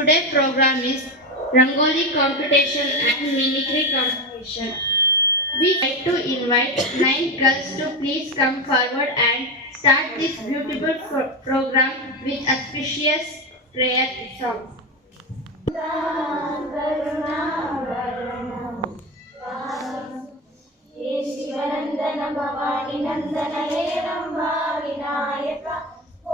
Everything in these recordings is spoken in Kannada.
today's program is Rangoli competition and mimicry competition. We like to invite nine girls to please come forward and start this beautiful pro program with auspicious prayer song. ಶಿವನಂದನ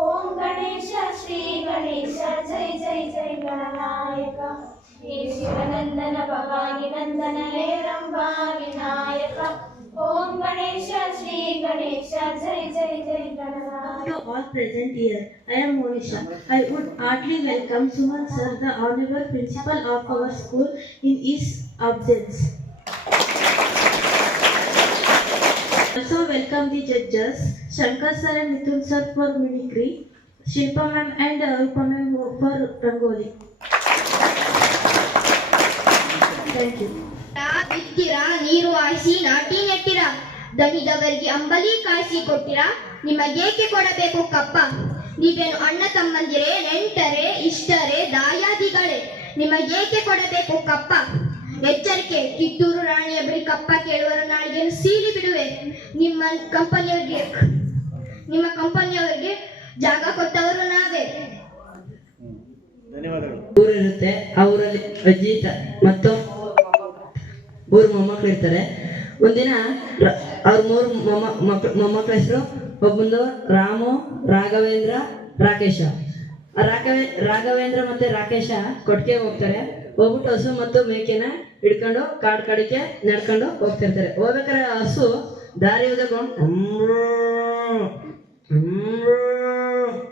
ಓಂ ಗಣೇಶ ಶ್ರೀ ಗಣೇಶ ಜೈ ಜೈ ಜೈ ಗಣನಾಯಕ ಹೇ ಶಿವನಂದನ ಭವಾನಿ ನಂದನ ಹೇರಂಬ ವಿನಾಯಕ ಓಂ ಗಣೇಶ ಶ್ರೀ ಗಣೇಶ ಜೈ ಜೈ all present here. I am Monisha. I would heartily welcome Suman sir, the Honorable Principal of our school, in his absence. Also welcome the judges, Shankar sir and Mithun sir for mimicry, Shilpa ma'am and uh, Rupa ma'am for Rangoli. Thank. ಬಿತ್ತಿರ ನೀರು ಹಾಯಿಸಿ ನಾಟಿ ನೆಟ್ಟಿರ ದಣಿದವರಿಗೆ ಅಂಬಲಿ ಕಾಯಿಸಿ ಕೊಟ್ಟಿರ ನಿಮಗೇಕೆ ಕೊಡಬೇಕು ಕಪ್ಪ ನೀವೇನು ಅಣ್ಣ ತಮ್ಮಂದಿರೇ ನೆಂಟರೆ ಇಷ್ಟರೇ ದಾಯಾದಿಗಳೇ ನಿಮಗೇಕೆ ಕೊಡಬೇಕು ಕಪ್ಪ ಎಚ್ಚರಿಕೆ ಕಿತ್ತೂರು ರಾಣಿಯ ಬರೀ ಕಪ್ಪ ಕೇಳುವರು ನಾಳೆಗೆ ಸೀಲಿ ಬಿಡುವೆ. ನಿಮ್ಮ ಕಂಪನಿಯವರಿಗೆ ನಿಮ್ಮ ಕಂಪನಿಯವರಿಗೆ ಜಾಗ ಕೊಟ್ಟವರು ನಾವೇ. ಊರಿರುತ್ತೆ ಆ ಊರಲ್ಲಿ ಅಜ್ಜಿ ತ- ಮತ್ತು ಮೂರು ಮೊಮ್ಮಕ್ಕಳು ಇರ್ತಾರೆ. ಒಂದಿನ ಅವ್ರ ಮೂರು ಮೊಮ್ಮ ಮಕ್ಳು ಮೊಮ್ಮಕ್ಕಳ ಹೆಸರು ಒಬ್ಬಂದು ರಾಮು ರಾಘವೇಂದ್ರ ರಾಕೇಶ. ಆ ರಾಘವೇ ರಾಘವೇಂದ್ರ ಮತ್ತೆ ರಾಕೇಶ ಕೊಟ್ಟಿಗೆ ಹೋಗ್ತಾರೆ. ಹೋಗ್ಬಿಟ್ಟು ಹಸು ಮತ್ತು ಮೇಕೆನ ಹಿಡ್ಕೊಂಡು ಕಾಡ್ ಕಾಡಿಗೆ ನಡ್ಕೊಂಡು ಹೋಗ್ತಿರ್ತಾರೆ. ಹೋಗ್ಬೇಕಾದ್ರೆ ಆ ಹಸು ದಾರಿ ಉದಕೊಂಡು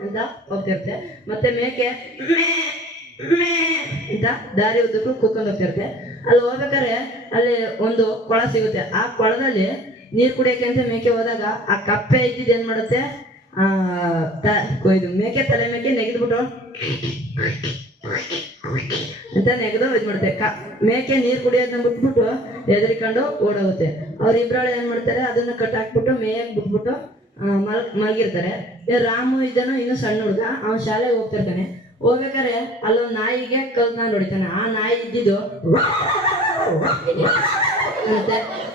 ಅಂತ ಹೋಗ್ತಿರ್ತೆ ಮತ್ತೆ ಮೇಕೆ ಅಂತ ದಾರಿ ಉದ್ದಕ್ಕೂ ಕೂತ್ಕೊಂಡು ಹೋಗ್ತಿರ್ತೆ ಅಲ್ಲಿ ಹೋಗ್ಬೇಕಾದ್ರೆ ಅಲ್ಲಿ ಒಂದು ಕೊಳ ಸಿಗುತ್ತೆ. ಆ ಕೊಳದಲ್ಲಿ ನೀರ್ ಕುಡಿಯಕ್ಕೆ ಅಂತ ಮೇಕೆ ಹೋದಾಗ ಆ ಕಪ್ಪೆ ಇದ್ದಿದ್ದು ಏನ್ ಮಾಡುತ್ತೆ? ಆ ಇದು ಮೇಕೆ ತಲೆ ಮೇಕೆ ನೆಗೆದ್ಬಿಟ್ಟು ಅಂತ ನೆಗೆದು ಇದು ಮಾಡುತ್ತೆ ಕ- ಮೇಕೆ ನೀರ್ ಕುಡಿಯೋದನ್ನ ಬಿಟ್ಬಿಟ್ಟು ಎದರಿಕೊಂಡು ಓಡೋಗುತ್ತೆ. ಅವ್ರಿಬ್ರಾಳು ಏನ್ ಮಾಡ್ತಾರೆ, ಅದನ್ನ ಕಟ್ ಹಾಕ್ಬಿಟ್ಟು ಮೇಯಕ್ ಬಿಟ್ಬಿಟ್ಟು ಮಲ್ ಮಲಗಿರ್ತಾರೆ. ರಾಮು ಇದನ್ನು ಇನ್ನು ಸಣ್ಣ ಹುಡುಗ, ಅವ್ನ ಶಾಲೆಗೆ ಹೋಗ್ತಿರ್ತಾನೆ. ಹೋಗ್ಬೇಕಾರೆ ಅಲ್ಲೊಂದ್ ನಾಯಿಗೆ ಕಲ್ನ ನೋಡಿತಾನೆ ಆ ನಾಯಿ ಇದ್ದಿದ್ದು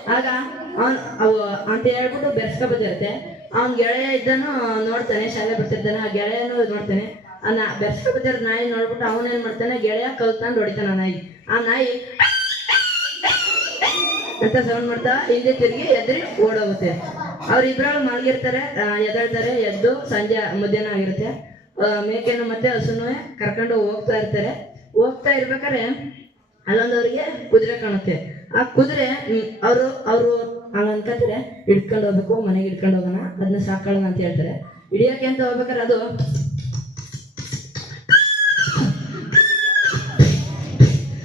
ಆಗ ಅವನ್, ಅವು, ಅಂತ ಹೇಳ್ಬಿಟ್ಟು ಬೆರ್ಸ್ಕೊ ಬಂದಿರುತ್ತೆ ಅವ್ನ್ ಗೆಳೆಯ ಇದ್ದನು, ನೋಡ್ತಾನೆ, ಶಾಲೆ ಬರ್ತಿರ್ತಾನೆ ಆ ಗೆಳೆಯನು ನೋಡ್ತಾನೆ ನಾ ಬೆರ್ಸ್ಕೊ ಬಂದಿರೋ ನಾಯಿ ನೋಡ್ಬಿಟ್ಟು ಅವನೇನ್ ಮಾಡ್ತಾನೆ? ಗೆಳೆಯ ಕಲ್ತಂದು ಹೊಡಿತಾನ ನಾಯಿ. ಆ ನಾಯಿ ಅಂತ ಸೌಂಡ್ ಮಾಡ್ತಾ? ಹಿಂದೆ ತಿರುಗಿ ಎದ್ರಿ ಓಡೋಗುತ್ತೆ. ಅವ್ರಿಬ್ರಾಳು ಮಲಗಿರ್ತಾರೆ ಎದ್ದಾಳ್ತಾರೆ, ಎದ್ದು ಸಂಜೆ ಮಧ್ಯಾಹ್ನ ಆಗಿರುತ್ತೆ. ಮೇಕೆನು ಮತ್ತೆ ಹಸುನು ಕರ್ಕೊಂಡು ಹೋಗ್ತಾ ಇರ್ತಾರೆ. ಹೋಗ್ತಾ ಇರ್ಬೇಕಾರೆ ಅಲ್ಲೊಂದವ್ರಿಗೆ ಕುದುರೆ ಕಾಣುತ್ತೆ. ಆ ಕುದುರೆ ಅವರು ಅವರು ಹಂಗ ಅನ್ಕೋತಾರೆ, ಹಿಡ್ಕೊಂಡು ಹೋಗ್ಬೇಕು, ಮನೆಗೆ ಹಿಡ್ಕೊಂಡು ಹೋಗೋಣ ಅದನ್ನ ಸಾಕೊಳ್ಳೋಣ ಅಂತ ಹೇಳ್ತಾರೆ. ಹಿಡಿಯೋಕೆ ಅಂತ ಹೋಗ್ಬೇಕಾದ್ರೆ ಅದು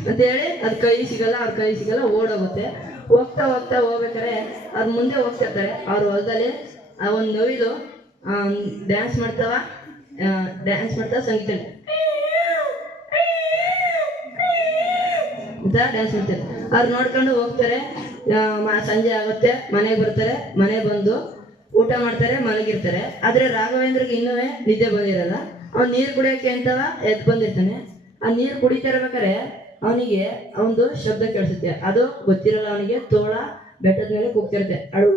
ಅಂತ ಹೇಳಿ ಅದ್ ಕೈ ಸಿಗಲ್ಲ ಅವ್ರ ಕೈ ಸಿಗಲ್ಲ, ಓಡೋಗುತ್ತೆ. ಹೋಗ್ತಾ ಹೋಗ್ತಾ ಹೋಗ್ಬೇಕಾರೆ ಅವ್ರ ಮುಂದೆ ಹೋಗ್ತಿರ್ತಾರೆ. ಅವ್ರ ಹೊಲದಲ್ಲಿ, ಆ ಒಂದು ನವಿಲು ಡ್ಯಾನ್ಸ್ ಮಾಡ್ತಾವ ಡ್ಯಾನ್ಸ್ ಮಾಡ್ತಾ ಸಂಗೀತ ಅಂತ ಡ್ಯಾನ್ಸ್ ಮಾಡ್ತಾರೆ. ಅವ್ರು ನೋಡ್ಕೊಂಡು ಹೋಗ್ತಾರೆ. ಸಂಜೆ ಆಗುತ್ತೆ, ಮನೆಗೆ ಬರ್ತಾರೆ, ಮನೆ ಬಂದು ಊಟ ಮಾಡ್ತಾರೆ, ಮಲಗಿರ್ತಾರೆ. ಆದ್ರೆ ರಾಘವೇಂದ್ರಗೆ ಇನ್ನೂ ನಿದ್ದೆ ಬಂದಿರಲ್ಲ. ಅವ್ನು ನೀರು ಕುಡಿಯಕ್ಕೆ ಅಂತವ ಎದ್ ಬಂದಿರ್ತಾನೆ. ಆ ನೀರು ಕುಡಿತಾ ಇರ್ಬೇಕಾರೆ ಅವನಿಗೆ ಒಂದು ಶಬ್ದ ಕೇಳಿಸುತ್ತೆ. ಅದು ಗೊತ್ತಿರಲ್ಲ ಅವನಿಗೆ, ತೋಳ ಬೆಟ್ಟದ ಮೇಲೆ ಕೂಗ್ತಿರುತ್ತೆ. ಅಳು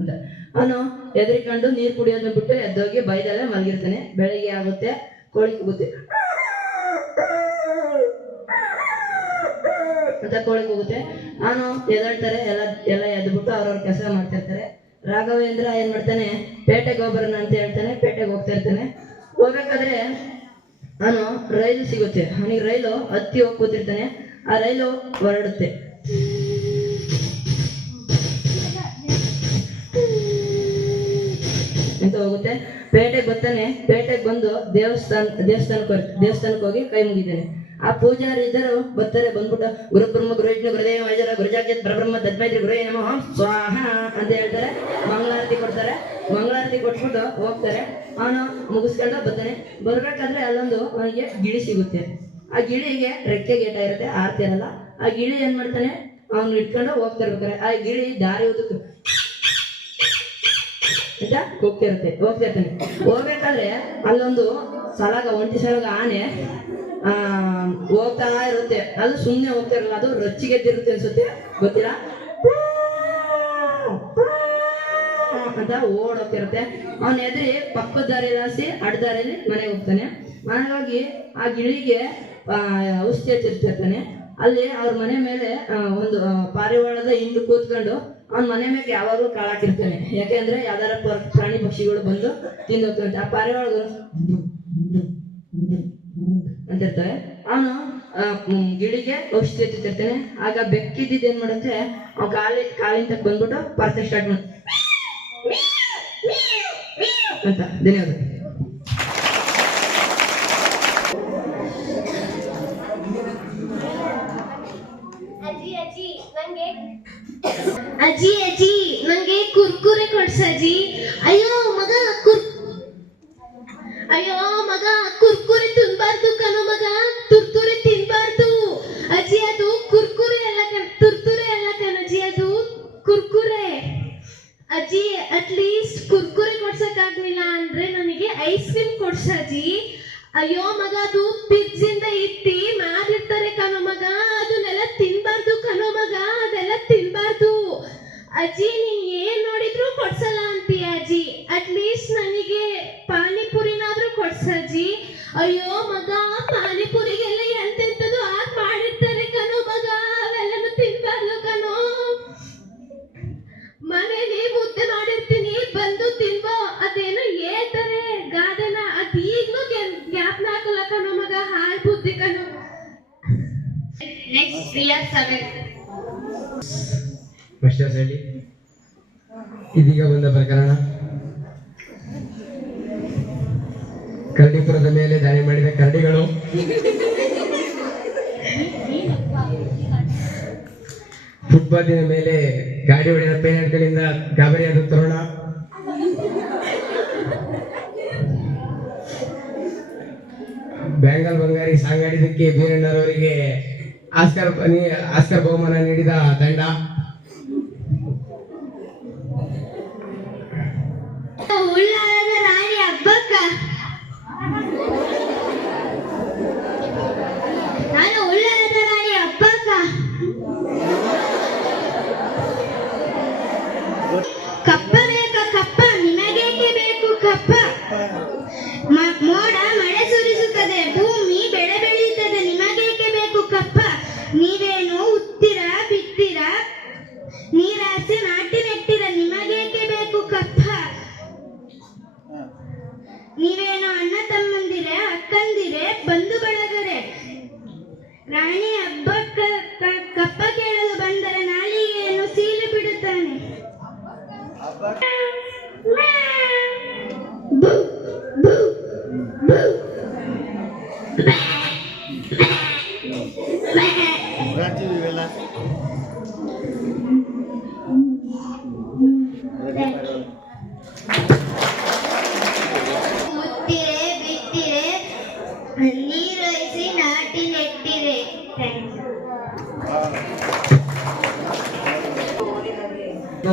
ಅಂತ. ಅವನು ಎದರಿಕೊಂಡು ನೀರು ಕುಡಿಯೋದನ್ನ ಬಿಟ್ಟು ಎದ್ದೋಗಿ ಬೈದಲ್ಲೇ ಮಲಗಿರ್ತಾನೆ. ಬೆಳಗ್ಗೆ ಆಗುತ್ತೆ, ಕೋಳಿ ಕೂಗುತ್ತೆ. ಅಂತ ಕೋಳಿ ಕೂಗುತ್ತೆ. ಅವನು ಎದಾಡ್ತಾರೆ ಎಲ್ಲ ಎಲ್ಲ ಎದ್ಬಿಟ್ಟು ಅವ್ರವ್ರ ಕೆಲಸ ಮಾಡ್ತಿರ್ತಾರೆ ರಾಘವೇಂದ್ರ ಏನ್ ಮಾಡ್ತಾನೆ, ಪೇಟೆಗೆ ಹೋಗ್ಬರೋಣ ಅಂತ ಹೇಳ್ತಾನೆ, ಪೇಟೆಗೆ ಹೋಗ್ತಾ ಇರ್ತಾನೆ. ಹೋಗ್ಬೇಕಾದ್ರೆ ಅವನು ರೈಲು ಸಿಗುತ್ತೆ. ಅವನಿಗೆ ರೈಲು ಹತ್ತಿ ಹೋಗಿ ಕೂತಿರ್ತಾನೆ. ಆ ರೈಲು ಹೊರಡುತ್ತೆ. ಅಂತ ಹೋಗುತ್ತೆ? ಪೇಟೆಗೆ ಬರ್ತಾನೆ. ಪೇಟೆಗೆ ಬಂದು ದೇವಸ್ಥಾನ, ದೇವಸ್ಥಾನಕ್ಕೆ ಹೋಗ್- ದೇವಸ್ಥಾನಕ್ಕೆ ಹೋಗಿ ಕೈ ಮುಗಿತಾನೆ. ಆ ಪೂಜಾರಿ ಇದ್ದರು, ಬರ್ತಾರೆ, ಬಂದ್ಬಿಟ್ಟು ಗುರುಬ್ರಹ್ಮ ಬ್ರಹ್ಮ ಗುರು ವಿಷ್ಣು ಗುರುದೇವ ಮೈಜರ ಗುರುಜಾಜ್ಯ ಪರಬ್ರಹ್ಮ ತದ್ಮೈತ್ರಿ ಗುರುವೇ ನಮಃ, ಸ್ವಾಹ ಅಂತ ಹೇಳ್ತಾರೆ. ಕೊಡ್ತಾರೆ ಮಂಗಳಾರತಿ ಕೊಟ್ಬಿಟ್ಟು ಹೋಗ್ತಾರೆ. ಅವನ ಮುಗಿಸ್ಕೊಂಡ ಬರ್ತಾನೆ. ಬರ್ಬೇಕಾದ್ರೆ ಅಲ್ಲೊಂದು ಅವನಿಗೆ ಗಿಳಿ ಸಿಗುತ್ತೆ. ಆ ಗಿಳಿಗೆ ರೆಕ್ಕೆ ಗೇಟ ಇರುತ್ತೆ, ಆರ್ತಿ ಇರಲ್ಲ. ಆ ಗಿಳಿ ಏನ್ ಮಾಡ್ತಾನೆ? ಅವ್ನು ಇಟ್ಕೊಂಡು ಹೋಗ್ತಾ ಇರ್ಬೇಕಾರೆ ಆ ಗಿಳಿ ದಾರಿ ಉದ್ದಕ್ಕೆ ಅಂತ ಹೋಗ್ತಿರುತ್ತೆ ಹೋಗ್ತಾ ಇರ್ತಾನೆ. ಹೋಗ್ಬೇಕಾದ್ರೆ ಅಲ್ಲೊಂದು ಸಲಾಗ, ಒಂಟಿ ಸಲಾಗ ಆನೆ, ಆ, ಹೋಗ್ತಾ ಇರುತ್ತೆ. ಅದು ಸುಮ್ಮನೆ ಹೋಗ್ತಾ ಇರಲ್ಲ, ಅದು ರೊಚ್ಚಿಗೆದ್ದಿರುತ್ತೆ ಅನ್ಸುತ್ತೆ. ಗೊತ್ತಿಲ್ಲ? ಅಂತ ಓಡೋಗ್ತಿರುತ್ತೆ. ಅವನ ಎದುರಿ ಪಕ್ಕದ ದಾರಿಲಾಸಿ ಅಡ್ಡದಾರಿಯಲ್ಲಿ ಮನೆಗೆ ಹೋಗ್ತಾನೆ. ಮನೆಗೆ ಆ ಗಿಳಿಗೆ ಔಷಧಿ ಹಚ್ಚಿರ್ತಿರ್ತಾನೆ ಅಲ್ಲಿ ಅವ್ರ ಮನೆ ಮೇಲೆ ಒಂದು ಪಾರಿವಾಳದ ಹಿಂಡು ಕೂತ್ಕೊಂಡು ಅವ್ನ ಮನೆ ಮೇಲೆ ಯಾವಾಗಲೂ ಕಾಳಾಕಿರ್ತಾನೆ. ಯಾಕೆಂದ್ರೆ ಯಾವ್ದಾರ ಪ್ರಾಣಿ ಪಕ್ಷಿಗಳು ಬಂದು ತಿಂದು ಹೋಗ್ತಿರುತ್ತೆ ಆ ಪಾರಿವಾಳಗಳು ಅಂತಿರ್ತವೆ. ಅವನು ಗಿಳಿಗೆ ಔಷಧಿ ಹಚ್ಚಿರ್ತಾನೆ. ಆಗ ಬೆಕ್ಕಿದ್ದಿದ್ದು ಏನ್ ಮಾಡುತ್ತೆ? ಅವ್ನು ಕಾಲಿ, ಕಾಲಿಂದ ಬಂದ್ಬಿಟ್ಟು ಪರ್ಸೆ ಸ್ಟಾರ್ಟ್ ಮಾಡ ಅಂತ ಧನ್ಯವಾದ. ಅಜ್ಜಿ ಅಜ್ಜಿ, ನಂಗೆ ಕುರ್ಕುರೆ ಕೊಡ್ಸಜ್ಜಿ ಅಯ್ಯೋ, ಮಗ, ಕುರ್ ಅಯ್ಯೋ, ಮಗ, ಕುರ್ಕುರೆ ತಿನ್ಬಾರ್ದು ಕಣೋ ಮಗ. ತುರ್ಕುರೆ ತಿನ್ಬಾರ್ದು. ಅಜ್ಜಿ, ಅದು ಕುರ್ಕುರೆ ಅಲ್ಲ ಕಣ್ ತುರ್ಕುರೆ ಅಲ್ಲ ಕಣಜ್ಜಿ ಅದು ಕುರ್ಕುರೆ. ಅಜ್ಜಿ ಅಟ್ಲೀಸ್ಟ್ ಕುರ್ಕುರೆ ಕೊಡ್ಸಕ್ಕಾಗ್ಲಿಲ್ಲ ಅಂದ್ರೆ ನನಗೆ ಐಸ್ ಕ್ರೀಮ್ ಕೊಡ್ಸಾಜಿ ಅಯ್ಯೋ ಮಗ, ಅದು ಪಿಜ್ಜಿಂದ ಇತ್ತಿ ಮಾಡಿರ್ತಾರೆ ಕಣೋ ಮಗ. ಅದನ್ನೆಲ್ಲ ತಿನ್ಬಾರ್ದು ಕಣೋ ಮಗ, ಅದೆಲ್ಲ ತಿನ್ಬಾರ್ದು. ಅಜ್ಜಿ, ನೀನ್ ಏನ್ ನೋಡಿದ್ರು ಕೊಡ್ಸಲ್ಲ ಅಂತೀಯ ಅಜ್ಜಿ. ಅಟ್ಲೀಸ್ಟ್ ನನಗೆ ಪಾನಿಪುರಿನಾದ್ರೂ ಕೊಡ್ಸಜ್ಜಿ ಅಯ್ಯೋ ಮಗ ಹೇಳಿ ಇದೀಗ ಬಂದ ಪ್ರಕರಣ ಕರ್ಡಿಪುರದ ಮೇಲೆ ದಾಳಿ ಮಾಡಿದ ಕರಡಿಗಳು. ಫುಟ್ಪಾತಿನ ಮೇಲೆ ಗಾಡಿ ಹೊಡೆದ ಪೇರೆಂಟ್ಗಳಿಂದ ಗಾಬರಿಯಾದ ತರುಣ. ಬ್ಯಾಂಗಲ್ ಬಂಗಾರಿ ಸಾಂಗಾಡಿದಕ್ಕೆ ಬೀರಣ್ಣರವರಿಗೆ ಆಸ್ಕರ್ ಆಸ್ಕರ್ ಬಹುಮಾನ ನೀಡಿದ ದಂಡ ನೀವೇನು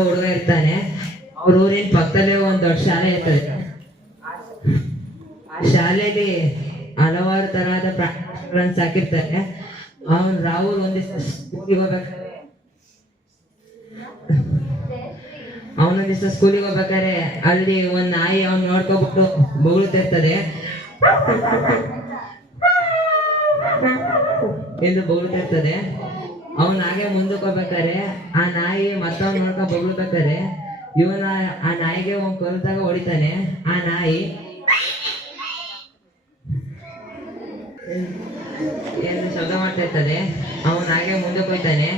ಹುಡುಗ ಇರ್ತಾನೆ. ಅವ್ರ ಊರಿನ ಪಕ್ಕದಲ್ಲೇ ಒಂದ್ ದೊಡ್ಡ ಶಾಲೆ ಇರ್ತದೆ ಆ ಶಾಲೆಯಲ್ಲಿ ಹಲವಾರು ತರಹದ ಪ್ರಾಣಿಗಳನ್ನ ಸಾಕಿರ್ತಾರೆ. ಅವನ್ ರಾಹುಲ್ ಒಂದಿವ್ಸ ಸ್ಕೂಲಿಗೆ ಹೋಗ್ಬೇಕಾದ್ರೆ ಅವನೊಂದಿವ್ಸ ದಿವಸ ಸ್ಕೂಲಿಗೆ ಹೋಗ್ಬೇಕಾದ್ರೆ ಅಲ್ಲಿ ಒಂದ್ ನಾಯಿ ಅವ್ನ್ ನೋಡ್ಕೊಬಿಟ್ಟು ಬೊಗಳುತ್ತಿರ್ತದೆ ಎಂದು ಬೊಗಳುತ್ತಿರ್ತದೆ ಅವನ್ ಹಾಗೆ ಮುಂದಕ್ಕೆ ಹೋಗ್ಬೇಕಾರೆ ಆ ನಾಯಿ ಮತ್ತವ್ನ್ ನೋಡ್ಕೊಂಡ್ ಬೊಗಳ್ಬೇಕಾರೆ, ಇವನ ಆ ನಾಯಿಗೆ ಒಂದ್ ಕೊರದಾಗ ಹೊಡಿತಾನೆ, ಆ ನಾಯಿ. ಏನು ಶಬ್ದ ಮಾಡ್ತಾ ಇರ್ತದೆ ಅವನ್ ಹಾಗೆ ಮುಂದಕ್ಕೆ ಹೋಗ್ತಾನೆ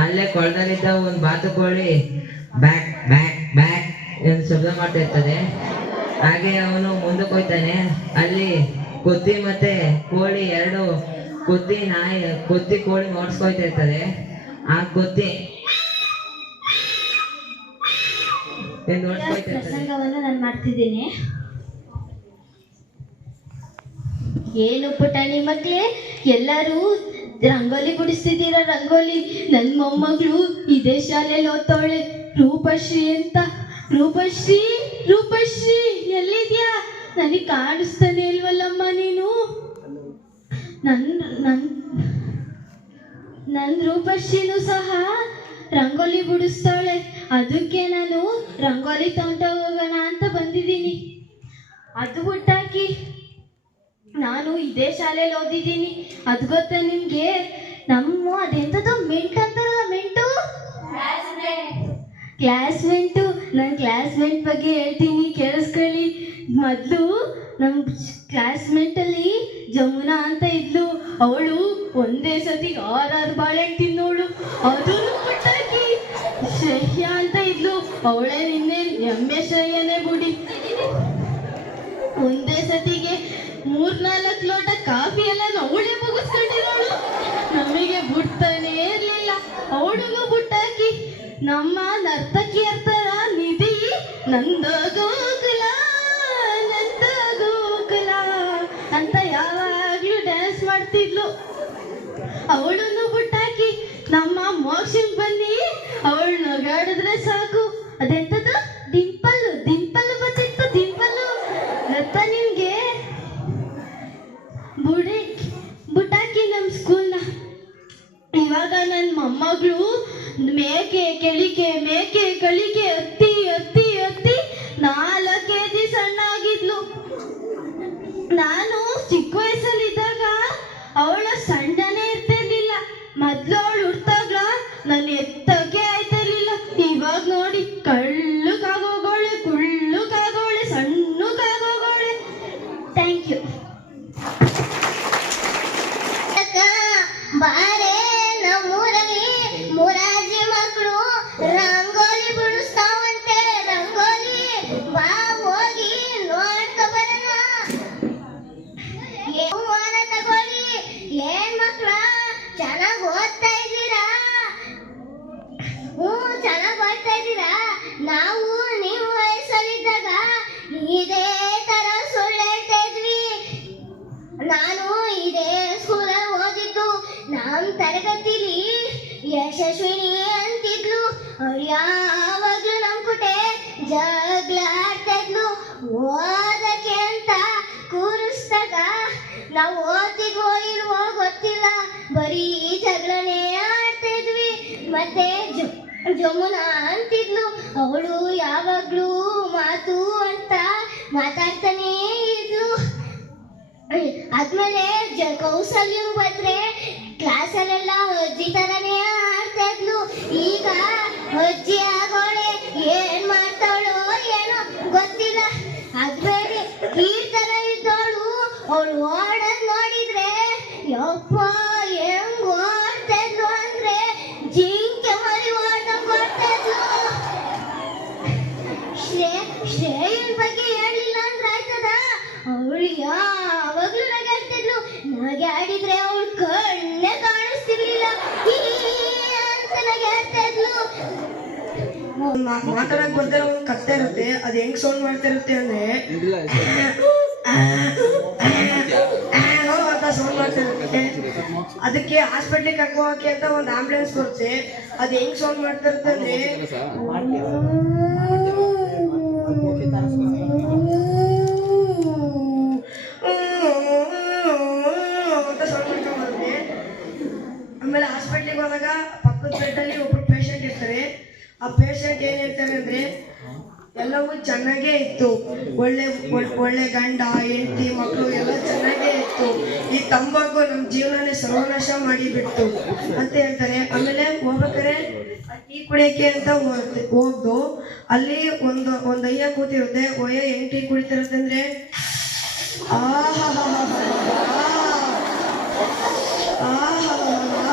ಅಲ್ಲೇ ಕೊಳದಲ್ಲಿದ್ದ ಒಂದ್ ಬಾತುಕೋಳಿ ಬ್ಯಾಕ್ ಬ್ಯಾಕ್ ಬ್ಯಾಕ್ ಎಂದು ಶಬ್ದ ಮಾಡ್ತಾ ಇರ್ತದೆ ಹಾಗೆ ಅವನು ಮುಂದಕ್ಕೆ ಹೋಗ್ತಾನೆ ಅಲ್ಲಿ ಕುತ್ತಿ ಮತ್ತೆ ಕೋಳಿ ಎರಡು ಕೊತ್ತಿ ನಾಯಿ ಕೊತ್ತಿ ಕೋಳಿ ಓಡಿಸ್ಕೊಳ್ತಾ ಇರ್ತದೆ. ಆ ಕೊತ್ತಿ ಪ್ರಸಂಗವನ್ನು ನಾನು ಮಾಡ್ತಿದ್ದೀನಿ. ಏನು ಪುಟಾಣಿ ಮಕ್ಕಳೇ ಎಲ್ಲರೂ ರಂಗೋಲಿ ಬಿಡಿಸ್ತಿದ್ದೀರ ರಂಗೋಲಿ? ನನ್ ಮೊಮ್ಮಗಳು ಇದೇ ಶಾಲೆಯಲ್ಲಿ ಓದ್ತಾವಳೆ. ರೂಪಶ್ರೀ ಅಂತ. ರೂಪಶ್ರೀ ರೂಪಶ್ರೀ ಎಲ್ಲಿದ್ಯಾ? ನನಗೆ ಕಾಣಿಸ್ತಾನೆ ಇಲ್ವಲ್ಲಮ್ಮ ನೀನು? ನನ್ ನನ್ ನನ್ ರೂಪಶ್ರೀನು ಸಹ ರಂಗೋಲಿ ಬಿಡಿಸ್ತಾಳೆ. ಅದಕ್ಕೆ ನಾನು ರಂಗೋಲಿ ಹೋಗೋಣ ಅಂತ ಬಂದಿದ್ದೀನಿ. ಅದು ಬಿಟ್ಟಾಕಿ ನಾನು ಇದೇ ಶಾಲೆಯಲ್ಲಿ ಓದಿದ್ದೀನಿ. ಅದು ಗೊತ್ತಾ ನಿಮಗೆ? ನಮ್ಮ ಅದೆಂಥದ್ದು ಮೆಂಟ್ ಅಂತಾರಲ್ಲ, ಮೆಂಟು? ಕ್ಲಾಸ್ಮೇಟು ನನ್ನ ಕ್ಲಾಸ್ಮೇಟ್ ಬಗ್ಗೆ ಹೇಳ್ತೀನಿ, ಕೇಳಿಸ್ಕೊಳ್ಳಿ. ಮೊದಲು ನಮ್ಮ ಕ್ಲಾಸ್ಮೇಟಲ್ಲಿ ಜಮುನಾ ಅಂತ ಇದ್ಲು. ಅವಳು ಒಂದೇ ಸತಿ ಆರಾರು ಬಾಳೆಹಣ್ಣು ತಿನ್ನೋಳು. ಅದು ಶ್ರೇಯ ಅಂತ ಇದ್ಲು. ಅವಳೇ ನಿನ್ನೆ ಎಮ್ಮೆ ಶ್ರೇಯನೇ ಬಿಡಿ ಒಂದೇ ಸತಿಗೆ ಮೂರ್ನಾಲ್ಕು ಲೋಟ ಕಾಫಿ ಎಲ್ಲ ಅವಳೇ ಮುಗಿಸ್ಕೊಂಡಿರೋಳು. ನಮಗೆ ಬಿಡ್ತಾನೆ ಇರ್ಲಿಲ್ಲ. ಅವಳಿಗೂ ಬುಟ್ಟಾಕಿ ನಮ್ಮ ನರ್ತಕಿಯರ್ತರ ನಿಧಿ ನಂದ ಗೋಕುಲ ನಂದ ಗೋಕುಲ. ಅಂತ ಯಾವಾಗ್ಲೂ ಡ್ಯಾನ್ಸ್ ಮಾಡ್ತಿದ್ಲು. ಅವಳನ್ನು ಬುಟ್ಟಾಕಿ ನಮ್ಮ ಯಾವಾಗ್ಲೂ ಮಾತು ಅಂತ ಮಾತಾಡ್ತಾನೆ ಇದ್ರು. ಆದ್ಮೇಲೆ ಜ ಕೌಸಲ್ಯಂಗ್ ಬಂದ್ರೆ ಕ್ಲಾಸಲ್ಲೆಲ್ಲ ಅಜ್ಜಿ ತರನೇ ಆಡ್ತಾ ಇದ್ಲು. ಈಗ ಅಜ್ಜಿ ಮಾತಾಡಕ್ ಬರ್ತಾರೆ ಒಂದು ಕತ್ತೆ ಇರುತ್ತೆ. ಅದು ಹೆಂಗ್ ಸೌಂಡ್ ಮಾಡ್ತಾ ಇರುತ್ತೆ ಅಂದ್ರೆ ಅಂತ ಸೌಂಡ್ ಮಾಡ್ತಾ ಇರುತ್ತೆ ಅದಕ್ಕೆ ಹಾಸ್ಪಿಟ್ಲಿಗೆ ಕರ್ಕೊ ಹಾಕಿ ಅಂತ ಒಂದು ಆಂಬುಲೆನ್ಸ್ ಬರುತ್ತೆ ಅದು ಹೆಂಗ್ ಸೌಂಡ್ ಮಾಡ್ತಾ ಇರುತ್ತೆ ಅಂದ್ರೆ ಆ ಪೇಷಂಟ್ ಏನ್ ಹೇಳ್ತಾರೆ ಅಂದ್ರೆ, ಎಲ್ಲವೂ ಚೆನ್ನಾಗೇ ಇತ್ತು. ಒಳ್ಳೆ ಒಳ್ಳೆ ಗಂಡ, ಹೆಂಡತಿ ಮಕ್ಕಳು ಎಲ್ಲ ಚೆನ್ನಾಗೇ ಇತ್ತು. ಈ ತಂಬಾಕು ನಮ್ಮ ಜೀವನನೇ ಸರ್ವನಾಶ ಮಾಡಿಬಿಟ್ಟು ಅಂತ ಹೇಳ್ತಾರೆ. ಆಮೇಲೆ ಹೋಗ್ಬೇಕಾರೆ ಟೀ ಕುಡಿಯಕ್ಕೆ ಅಂತ ಹೋಗ್ದು ಅಲ್ಲಿ ಒಂದು ಒಂದು ಅಯ್ಯ ಕೂತಿರುತ್ತೆ. ಒಯ್ಯ ಹೆಂಗ್ ಟೀ ಕುಡಿತಿರುತ್ತೆ ಅಂದ್ರೆ ಆಹಾ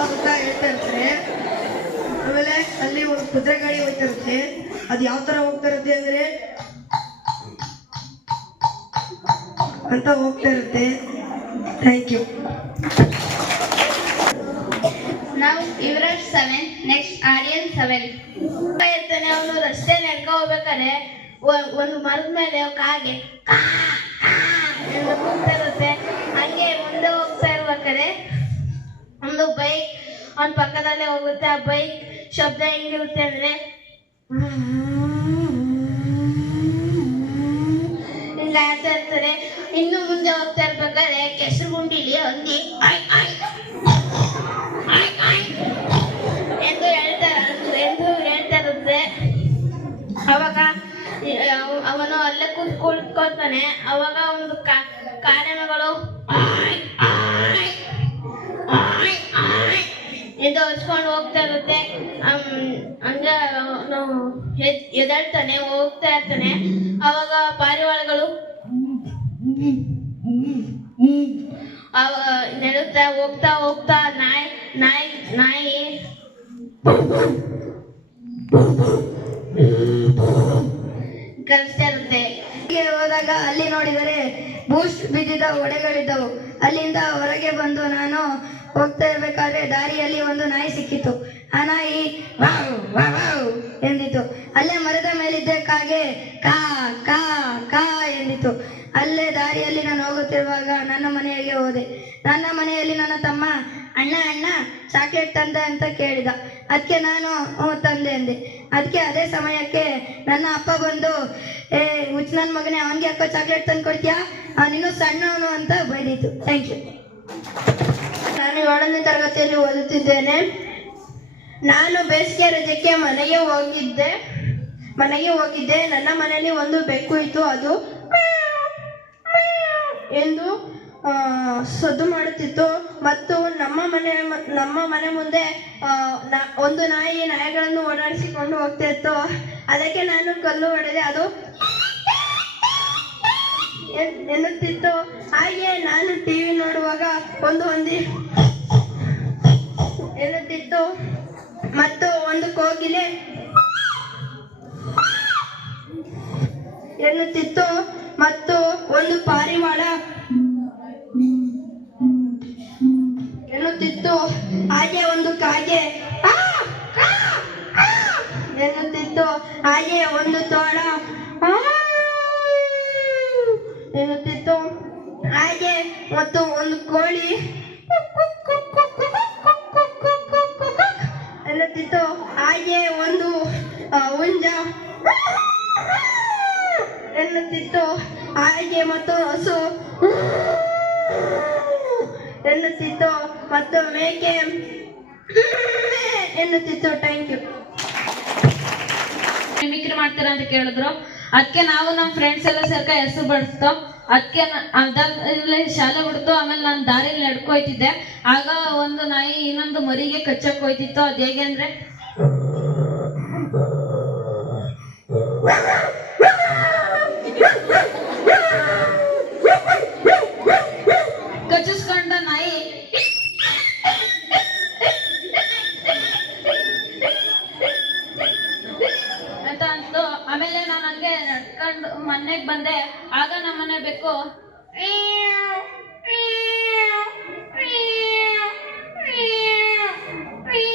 ಅಂತ ಹೇಳ್ತಾ ಅಲ್ಲಿ ಒಂದು ಕುದುರೆ ಗಾಡಿ ಹೋಗ್ತಾ ಇರುತ್ತೆ ಅದು ಯಾವ ತರ ಹೋಗ್ತಾ ಇರುತ್ತೆ ಅಂದ್ರೆ ಅಂತ ಹೋಗ್ತಾ ಇರುತ್ತೆ ಥ್ಯಾಂಕ್ ಯು ನಾವು ಯುವರಾಜ್ 7, ನೆಕ್ಸ್ಟ್ ಆರ್ಯನ್ 7. ಇರ್ತಾನೆ ಅವನು ರಸ್ತೆ ನಡ್ಕೊ ಹೋಗ್ಬೇಕಾದ್ರೆ ಒಂದು ಮರದ ಮೇಲೆ ಕಾಗೆ ಕೂಗ್ತಾ ಇರುತ್ತೆ ಹಂಗೆ ಮುಂದೆ ಹೋಗ್ತಾ ಇರ್ಬೇಕಾದ್ರೆ ಒಂದು ಬೈಕ್ ಅವನ ಪಕ್ಕದಲ್ಲೇ ಹೋಗುತ್ತೆ. ಆ ಬೈಕ್ ಶಬ್ದ ಹೆಂಗಿರುತ್ತೆ ಅಂದ್ರೆ? ಹಿಂಗಾಡ್ತಾ ಇರ್ತಾರೆ ಇನ್ನು ಮುಂದೆ ಹೋಗ್ತಾ ಇರ್ಬೇಕಾದ್ರೆ ಕೆಸರು ಗುಂಡಿಲಿ ಹಂದಿ ಎಂದು ಹೇಳ್ತಾ ಎಂದು ಹೇಳ್ತಾ ಇರುತ್ತೆ ಅವಾಗ ಅವನು ಅಲ್ಲೇ ಕೂತ್ ಅವಾಗ ಒಂದು ಕಾ- ಕಾಡೆಮಗಳು ಆಯ್ ಆಯ್ ಆಯ್ ಆಯ್ ಎಂದು ಹಚ್ಕೊಂಡು ಹೋಗ್ತಾ ಇರುತ್ತೆ ಅಮ್, ಹಂಗೆ ಅವನು ಎದ್ದೇಳ್ತಾನೆ ಹೋಗ್ತಾ ಇರ್ತಾನೆ. ಅವಾಗ ಪಾರಿವಾಳಗಳು ನೆಡುತ್ತಾ, ಹೋಗ್ತಾ ಹೋಗ್ತಾ, ನಾಯಿ ನಾಯಿ ನಾಯಿ. ಕಲಿಸ್ತಾ ಇರುತ್ತೆ ಹೋದಾಗ ಅಲ್ಲಿ ನೋಡಿದರೆ ಬೂಸ್ಟ್ ಬಿದ್ದಿದ್ದ ಒಡೆಗಳಿದ್ದವು. ಅಲ್ಲಿಂದ ಹೊರಗೆ ಬಂದು ನಾನು ಹೋಗ್ತಾ ಇರ್ಬೇಕಾದ್ರೆ ದಾರಿಯಲ್ಲಿ ಒಂದು ನಾಯಿ ಸಿಕ್ಕಿತು ಆ ನಾಯಿ ವಾವ್ ಎಂದಿತು. ಅಲ್ಲೇ ಮರದ ಮೇಲಿದ್ದ ಕಾಗೆ ಕಾ ಕಾ ಕಾ ಎಂದಿತು. ಅಲ್ಲೇ ದಾರಿಯಲ್ಲಿ ನಾನು ಹೋಗುತ್ತಿರುವಾಗ ನನ್ನ ಮನೆಗೆ ಹೋದೆ. ನನ್ನ ಮನೆಯಲ್ಲಿ ನನ್ನ ತಮ್ಮ, ಅಣ್ಣ ಅಣ್ಣ ಚಾಕ್ಲೇಟ್ ತಂದೆ ಅಂತ ಕೇಳಿದ. ಅದಕ್ಕೆ ನಾನು ತಂದೆ ಅಂದೆ. ಅದಕ್ಕೆ ಅದೇ ಸಮಯಕ್ಕೆ ನನ್ನ ಅಪ್ಪ ಬಂದು, ಏ, ಹುಚ್ಚ ನನ್ನ ಮಗನೇ, ಅವನಿಗೆ ಅಕ್ಕ ಚಾಕ್ಲೇಟ್ ತಂದು ಕೊಡ್ತೀಯಾ? ಅವನಿನ್ನೂ ಸಣ್ಣವನು ಅಂತ ಬೈದಿತ್ತು. ಥ್ಯಾಂಕ್ ಯು ನಾನು ಏಳನೇ ತರಗತಿಯಲ್ಲಿ ಓದುತ್ತಿದ್ದೇನೆ. ನಾನು ಬೇಸಿಗೆ ರಜಕ್ಕೆ ಮನೆಗೆ ಹೋಗಿದ್ದೆ. ಮನೆಗೆ ಹೋಗಿದ್ದೆ. ನನ್ನ ಮನೆಯಲ್ಲಿ ಒಂದು ಬೆಕ್ಕು ಇತ್ತು. ಅದು ಎಂದು ಸದ್ದು ಮಾಡುತ್ತಿತ್ತು. ಮತ್ತು ನಮ್ಮ ಮನೆ ನಮ್ಮ ಮನೆ ಮುಂದೆ ಒಂದು ನಾಯಿ ನಾಯಿಗಳನ್ನು ಓಡಾಡಿಸಿಕೊಂಡು ಹೋಗ್ತಾ ಇತ್ತು ಅದಕ್ಕೆ ನಾನು ಕಲ್ಲು ಹೊಡೆದೆ. ಅದು ಎನ್- ಎನ್ನುತ್ತಿತ್ತು. ಹಾಗೆ ನಾನು ಟಿವಿ ನೋಡುವಾಗ ಒಂದು ಹೊಂದಿ ಎನ್ನುತ್ತಿತ್ತು. ಮತ್ತು ಒಂದು ಕೋಗಿಲೆ ಎನ್ನುತ್ತಿತ್ತು ಮತ್ತು ಒಂದು ಪಾರಿವಾಳ ಎನ್ನುತ್ತಿತ್ತು. ಹಾಗೆ ಒಂದು ಕಾಗೆ. ಎನ್ನುತ್ತಿತ್ತು. ಹಾಗೆ ಒಂದು ತೋಳ. ಎನ್ನುತ್ತಿತ್ತು. ಹಾಗೆ ಮತ್ತು ಒಂದು ಕೋಳಿ. ಎನ್ನುತ್ತಿತ್ತು ಹಾಗೆ ಒಂದು ಹುಂಜ ಎನ್ನುತ್ತಿತ್ತು. ಹಾಗೆ ಮತ್ತು ಹಸು ಎನ್ನುತ್ತಿತ್ತು. ಮತ್ತು ಮೇಕೆ ಎನ್ನುತ್ತಿತ್ತು. ಥ್ಯಾಂಕ್ ಯು ಮಿಮಿಕ್ರಿ ಮಾಡ್ತೀರಾ ಅಂತ ಕೇಳಿದ್ರು. ಅದಕ್ಕೆ ನಾವು ನಮ್ಮ ಫ್ರೆಂಡ್ಸ್ ಎಲ್ಲ ಸೇರ್ಕ ಹೆಸರು ಬಡಿಸ್ತು ಅದಕ್ಕೆ ಅದಾದ್ಮೇಲೆ ಶಾಲೆ ಬಿಡ್ತು ಆಮೇಲೆ ನಾನು ದಾರಿಯಲ್ಲಿ ನಡ್ಕೊಯ್ತಿದ್ದೆ ಆಗ ಒಂದು ನಾಯಿ ಇನ್ನೊಂದು ಮರಿಗೆ ಕಚ್ಚಕ್ ಹೋಯ್ತಿತ್ತು ಅದು ಹೇಗೆ ಅಂದ್ರೆ ಕಚ್ಚಿಸ್ಕೊಂಡ ನಾಯಿ ಅಂತ ಅಂತು ಆಮೇಲೆ ನಾನು ಹಂಗೆ ನಡ್ಕೊಂಡು ಮನೆಗೆ ಬಂದೆ. ಆಗ ನಮ್ಮನೆ ಬೆಕ್ಕು ಬೇಕು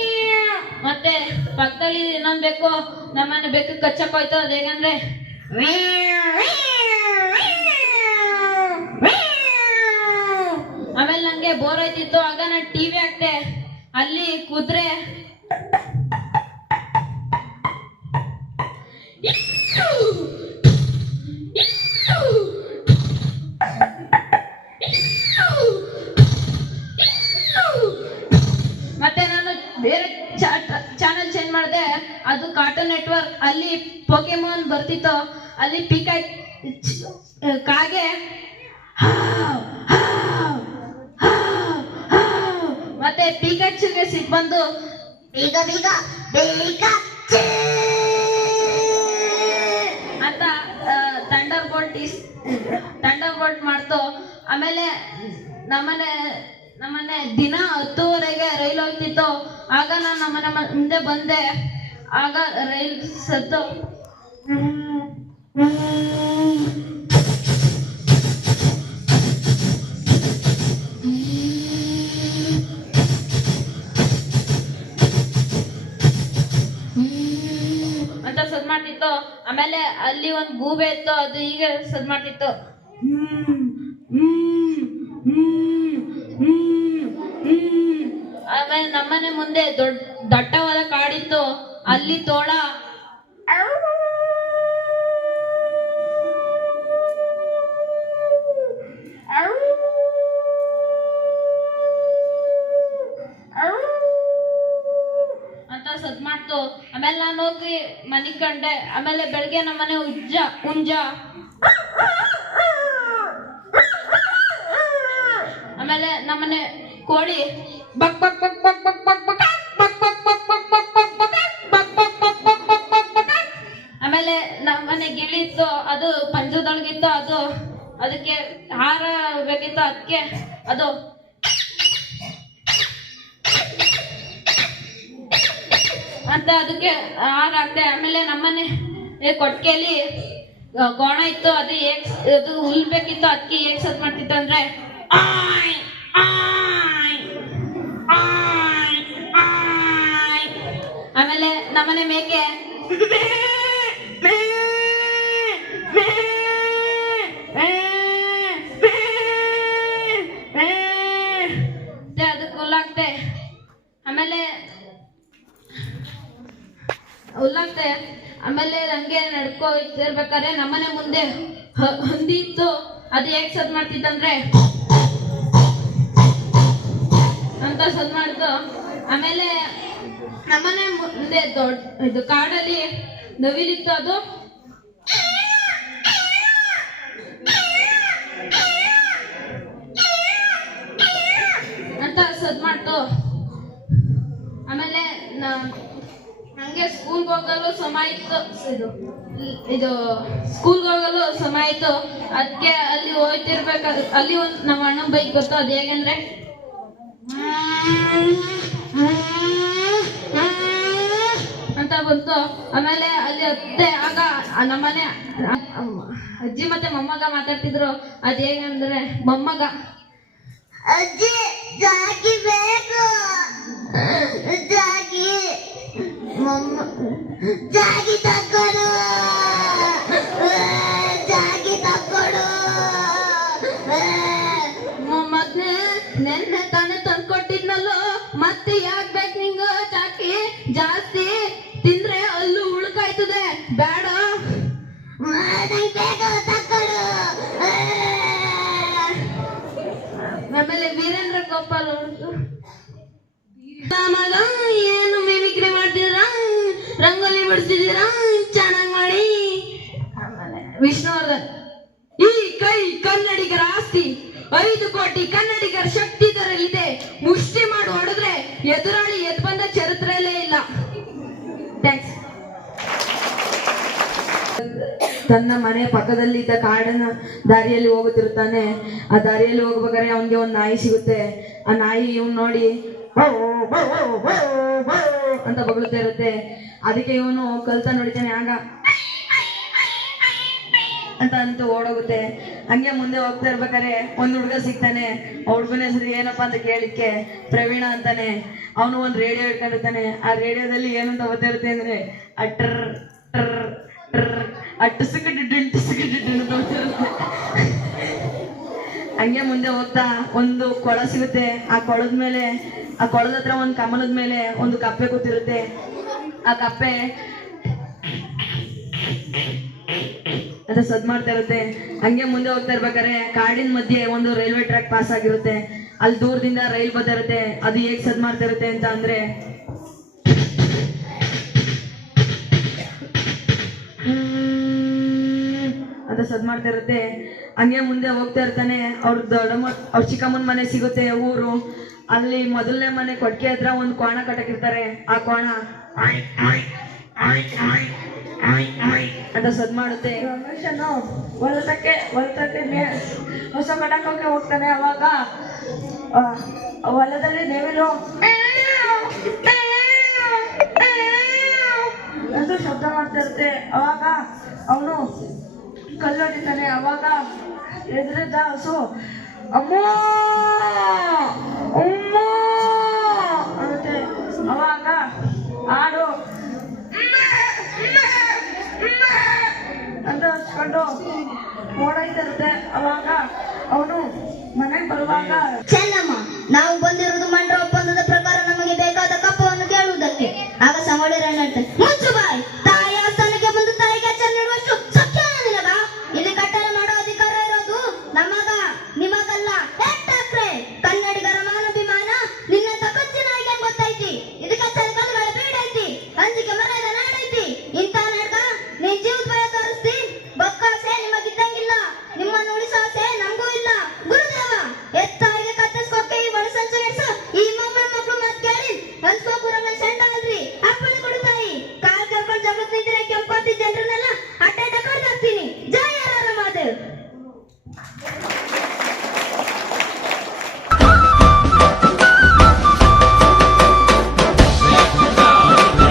ಮತ್ತೆ ಪಕ್ಕದಲ್ಲಿ ಇನ್ನೊಂದು ಬೆಕ್ಕು ನಮ್ಮನೆ ಬೆಕ್ಕು ಕಚ್ಚಕ್ ಹೋಯ್ತು. ಅದು ಹೇಗಂದ್ರೆ ಆಮೇಲೆ ನಂಗೆ ಬೋರ್ ಆಯ್ತಿತ್ತು ಆಗ ನಾನು ಟಿವಿ ಹಾಕ್ತೆ ಅಲ್ಲಿ ಕುದ್ರೆ ಕಾರ್ಟೂನ್ ನೆಟ್ವರ್ಕ್ ಅಲ್ಲಿ ಪೋಕೆಮೋನ್ ಬರ್ತಿತ್ತು, ಅಲ್ಲಿ ಪಿಕಾ ಕಾಗೆ. ಮತ್ತೆ ಪಿಕಾಚುಗೆ ಸಿಟ್ ಬಂದು ಬೀಗ ಬೀಗ ಬೀಗ ಅಂತ thunderbolt is thunderbolt ಮಾಡ್ತು. ಆಮೇಲೆ ನಮ್ಮನೆ ನಮ್ಮನೆ ದಿನ ಹತ್ತುವರೆಗೆ ರೈಲ್ ಹೋಗ್ತಿತ್ತು. ಆಗ ನಾನು ನಮ್ಮನೆ ಮುಂದೆ ಬಂದೆ. ಆಗ ರೈಲ್ ಸತ್ತು. ಅಂತ ಸದ್ ಮಾಡ್ತಿತ್ತು. ಆಮೇಲೆ ಅಲ್ಲಿ ಒಂದ್ ಗೂಬೆ ಇತ್ತು, ಅದು ಈಗ ಸದ್ ಮಾಡ್ತಿತ್ತು. ಆಮೇಲೆ ನಮ್ಮನೆ ಮುಂದೆ ದೊಡ್ಡ ದಟ್ಟವಾದ ಕಾಡಿತ್ತು. ಅಲ್ಲಿ ತೋಳ. ಅಂತ ಸದ್ ಮಾಡ್ತು. ಆಮೇಲೆ ನಾನು ಹೋಗಿ ಮನಿ ಕಂಡೆ. ಆಮೇಲೆ ಬೆಳಗ್ಗೆ ನಮ್ಮ ಮನೆ ಉಜ್ಜ, ಉಂಜ. ಆಮೇಲೆ ನಮ್ಮನೆ ಕೋಳಿ. ಬಕ್ ಬಕ್ ಬಕ್ ಬಕ್. ಅದು. ಅಂತ ಅದಕ್ಕೆ ಹಾಗಾಗ್ದೆ ಆಮೇಲೆ ನಮ್ಮನೆ ಕೊಟ್ಕೆಯಲ್ಲಿ ಗೋಣ ಇತ್ತು. ಅದು ಏಕ್ ಅದು ಉಲ್ಬೇಕಿತ್ತು ಅದಕ್ಕೆ ಏಕ್ ಸತ್ ಮಾಡ್ತಿತ್ತು ಅಂದ್ರೆ ಆಮೇಲೆ ನಮ್ಮನೆ ಮೇಕೆ ಹಂಗೆ ನಡ್ಕೊ ನಮ್ಮನೆ ಮುಂದೆ ಹಂದಿ ಇತ್ತು. ಅದು ಹೇಗ್ ಸದ್ ಮಾಡ್ತಿತ್ತಂದ್ರೆ? ಅಂತ ಸದ್ ಮಾಡ್ತು ಆಮೇಲೆ ನಮ್ಮನೆ ಮುಂದೆ ದೊಡ್ಡ ಇದು ಕಾಡಲ್ಲಿ ನವಿಲಿತ್ತು ಅದು. ಅಂತ ಸದ್ ಮಾಡ್ತು. ಆಮೇಲೆ ನಂಗೆ ಸ್ಕೂಲ್ಗೆ ಹೋಗಲು ಸಮಯ ಇತ್ತು. ಇದು ಇದು ಸ್ಕೂಲ್ಗೆ ಹೋಗಲು ಸಮಯ ಆಯ್ತು. ಅದಕ್ಕೆ ಅಲ್ಲಿ ಹೋಗ್ತಿರ್ಬೇಕಾದ್ರೆ ಅಲ್ಲಿ ಒಂದು ನಮ್ಮ ಅಣ್ಣ ಬೈಕ್ ಗೊತ್ತು ಅದು ಹೇಗೆಂದ್ರೆ? ಅಂತ ಬಂತು. ಆಮೇಲೆ ಅಲ್ಲಿ ಅತ್ತೆ, ಆಗ ನಮ್ಮ ನಮ್ಮನೆ ಅಜ್ಜಿ ಮತ್ತೆ ಮೊಮ್ಮಗ ಮಾತಾಡ್ತಿದ್ರು. ಅದ್ ಹೇಗಂದ್ರೆ, ಮೊಮ್ಮಗ ಅಜ್ಜಿ ಜಾಗಿ ಬೇಕು. ಜಾಗಿ. ಮಮ್ಮ ಜಾಗಿ ತಕ್ಕೊಡು. ಜಾಗಿ ತಕ್ಕೊಡು. ಮೊದ್ಲೇ ನೆನ್ನೆ ತಾನೇ ತಂದ್ಕೊಟ್ಟಿದ್ನಲ್ಲೋ ಮತ್ತೆ ಯಾಕ್ ಬೇಕು ನಿಂಗ ಚಾಕಿ ಜಾಸ್ತಿ ತಿಂದ್ರೆ ಅಲ್ಲೂ ಉಳ್ಕಾಯ್ತದೆ. ಬೇಡ. ನಂಗೆ ಬೇಕು. ಕೋಟಿ ಕನ್ನಡಿಗರ ಶಕ್ತಿ ಇದೆ ಮುಷ್ಟಿ ಮಾಡಿ ಹೊಡೆದ್ರೆ ಎದುರಾಳಿ ಎದ್ ಬಂದ ಚರಿತ್ರೆಯಲ್ಲೇ ಇಲ್ಲ. ಥ್ಯಾಂಕ್ಸ್ ತನ್ನ ಮನೆ ಪಕ್ಕದಲ್ಲಿ ಇದ್ದ ಕಾಡಿನ ದಾರಿಯಲ್ಲಿ ಹೋಗುತ್ತಿರುತ್ತಾನೆ. ಆ ದಾರಿಯಲ್ಲಿ ಹೋಗ್ಬೇಕಾದ್ರೆ ಅವನಿಗೆ ಒಂದು ನಾಯಿ ಸಿಗುತ್ತೆ. ಆ ನಾಯಿ ಇವನ್ ನೋಡಿ ಅಂತ ಬಗಳುತ್ತಾ ಇರುತ್ತೆ. ಅದಕ್ಕೆ ಇವನು ಕಲ್ತ ನೋಡಿದ್ದಾನೆ ಆಗ ಅಂತ ಅಂತ ಓಡೋಗುತ್ತೆ. ಹಂಗೆ ಮುಂದೆ ಹೋಗ್ತಾ ಇರ್ಬೇಕಾದ್ರೆ ಒಂದ್ ಹುಡುಗ ಸಿಗ್ತಾನೆ. ಆ ಹುಡುಗನ ಹೆಸರು ಏನಪ್ಪಾ ಅಂತ ಕೇಳಿಕ್ಕೆ ಪ್ರವೀಣ ಅಂತಾನೆ. ಅವನು ಒಂದ್ ರೇಡಿಯೋ ಇಟ್ಕೊಂಡಿರ್ತಾನೆ ಆ ರೇಡಿಯೋದಲ್ಲಿ ಏನಂತ ಓದ್ತಾ ಇರುತ್ತೆ ಅಂದ್ರೆ ಅಟ್ರ್ ಟ್ರ್ ಟ್ರ್ ಅಟ್ಟುಸುಕ ಡಿಡ್ಡು ಅಂತ. ಹಂಗೆ ಮುಂದೆ ಹೋಗ್ತಾ ಒಂದು ಕೊಳ ಸಿಗುತ್ತೆ. ಆ ಕೊಳದ ಮೇಲೆ, ಆ ಕೊಳದ ಹತ್ರ ಒಂದು ಕಮಲದ ಮೇಲೆ ಒಂದು ಕಪ್ಪೆ ಕೂತಿರುತ್ತೆ. ಆ ಕಪ್ಪೆ ಅಂತ ಸದ್ ಮಾಡ್ತಾ ಇರುತ್ತೆ. ಹಂಗೆ ಮುಂದೆ ಹೋಗ್ತಾ ಇರ್ಬೇಕಾದ್ರೆ ಕಾಡಿನ ಮಧ್ಯೆ ಒಂದು ರೈಲ್ವೆ ಟ್ರ್ಯಾಕ್ ಪಾಸ್ ಆಗಿರುತ್ತೆ. ಅಲ್ಲಿ ದೂರದಿಂದ ರೈಲ್ ಬರ್ತಾ ಇರುತ್ತೆ. ಅದು ಹೇಗ್ ಸದ್ ಮಾಡ್ತಾ ಇರುತ್ತೆ ಅಂತ ಅಂದ್ರೆ ಅಂತ ಸದ್ ಮಾಡ್ತಾ ಇರುತ್ತೆ. ಹಂಗೆ ಮುಂದೆ ಹೋಗ್ತಾ ಇರ್ತಾನೆ. ಅವ್ರ ದೊಡ್ಡಮ್ಮ, ಅವ್ರ ಚಿಕ್ಕಮ್ಮನ ಮನೆ ಸಿಗುತ್ತೆ ಊರು. ಅಲ್ಲಿ ಮೊದಲನೇ ಮನೆ ಕೊಟ್ಟಿಗೆ ಹತ್ರ ಒಂದು ಕೋಣ ಕಟ್ಟಕಿರ್ತಾರೆ ಆ ಕೋಣ ಅಂತ ಸದ್ ಮಾಡುತ್ತೆ. ಮನುಷ್ಯನು ಹೊಲತಕ್ಕೆ ಮೇ ಹೊಸ ಕಡಕೋಕೆ ಹೋಗ್ತಾನೆ ಅವಾಗ. ಹೊಲದಲ್ಲಿ ನೆವಿಲು ಅದು ಶಬ್ದ ಮಾಡ್ತಾ ಇರುತ್ತೆ. ಅವಾಗ ಅವನು ಕಲ್ಲು ಹೊಡಿತಾನೆ. ಅವಾಗ ಎದುರಿದ್ದ ಹಸು, ಅಮ್ಮ ಅಮ್ಮ ಅನ್ನುತ್ತೆ. ಅವಾಗ ಆಡು ಅಂತ ಹಚ್ಕೊಂಡು ಓಡಾಯ್ತಿರುತ್ತೆ ಅವಾಗ ಅವನು ಮನೆಗೆ ಬರುವಾಗ ಚೆನ್ನಮ್ಮ ನಾವು ಬಂದಿರೋ